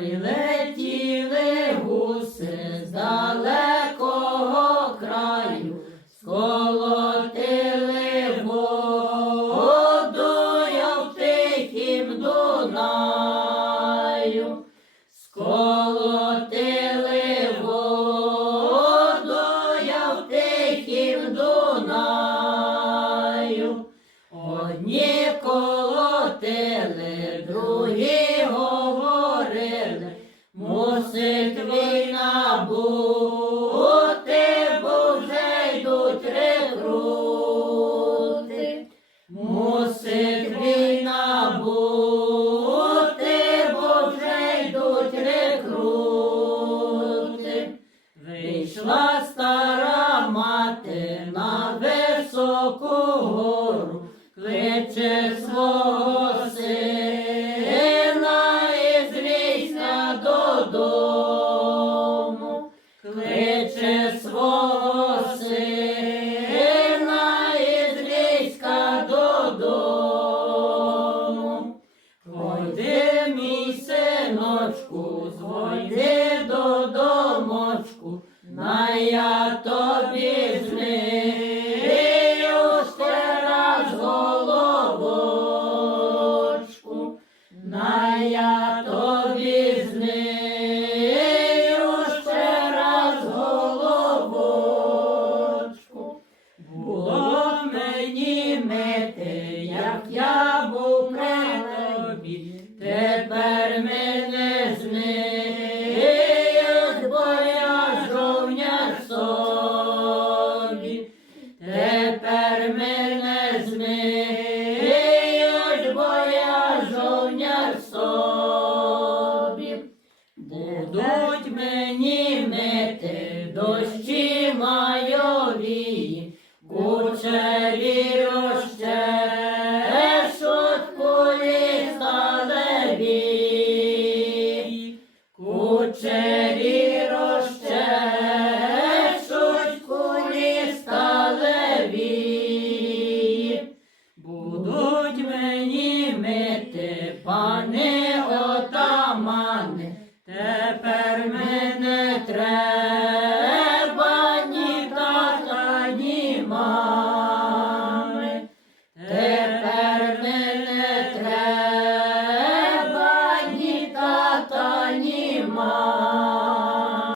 Летіли гуси з далекого краю, сколотили водою в тихім Дунаю, сколотили водою в тихім Дунаю. Одні колотили, другі мусить війна бути, бо вже йдуть рекрути. Мусить війна бути, бо вже йдуть рекрути. Вийшла стара мати на високу синочку, до домочку, на я тобі змию ще раз головочку, на я Будуть мені мити дощі майові, кучері роще, решот кулі сталеві, кучері роще, решот будуть мені мити пани per me.